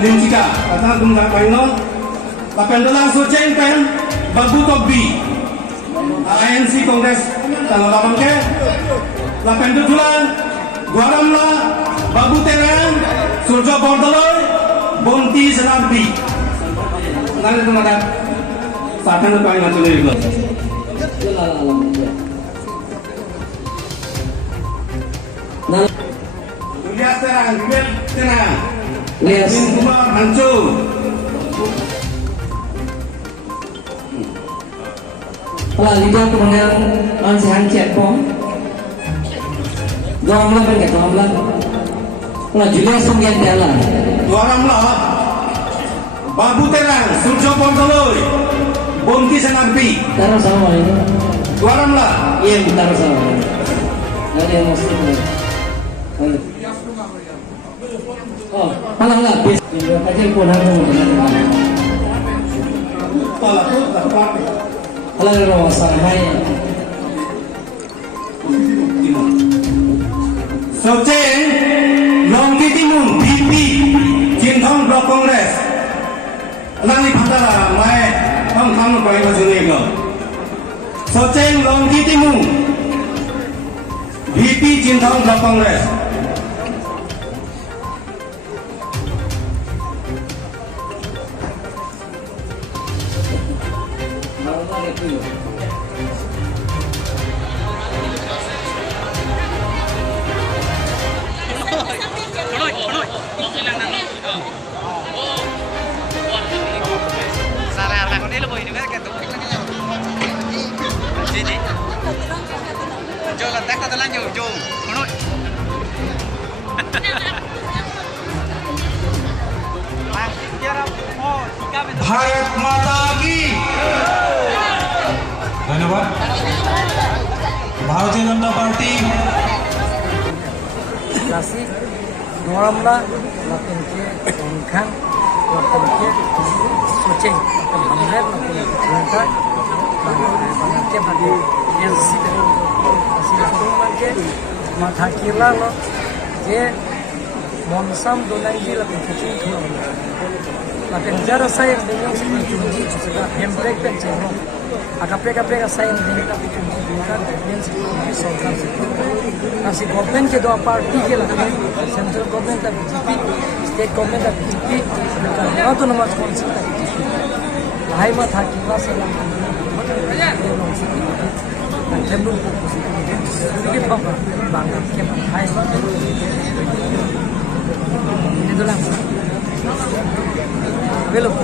Linjika, kata guna paino, lapen dalam Soceng pen, Babu Togbi, ANC Kongres tanggal 8 ke, lapen dudulan, Guaramla, Babu Terang, Surjo Bordoloy, Bonti Senarbi. Nanti teman-teman, saat itu paling nanti dulu. Lihat terang. Yes. Kumar hancur. Kalau lidah kemudian masih hancur pun. Dua kan ya dua Kalau Julia sungguh jalan. Guaramla, Babu Terang, Surjo Bordoloy, Bonti Senarbi. Taruh sama ini. Guaramla. Iya, taruh sama. Ada yang mesti. Oh, halang bis. Aja pun harus halang rawa Shanghai. Soceng, Longki Timun, BP, Jintong Blok Kongres. Nani Pantara, Mai, Hong Kong Pai Masunigo. Soceng, Longki Timun, BP, Jintong Blok Kongres. Bharat माता की धन्यवाद। भारतीय Janata party Klasik, Guaramla, lapen ke Tongkang, lapen ke Soceng, lapen Hamlet, lapen Tongkang, lapen ke Bagi LC, masih lapen ke Mathakila lo, je Monsam Donangi lapen Kucing Kulo, lapen jara sayang dengan seperti juga handbrake pen cero, agak sayang dengan tapi bukan dengan seperti solkan Nasi government ke dua parti ke lah, central government dan BJP, state government dan BJP, sebenarnya itu nama sponsor dan BJP. Lahai mah thak kita selang, dan cenderung fokus sedikit apa bangga ke hai. Ini doang. Belum.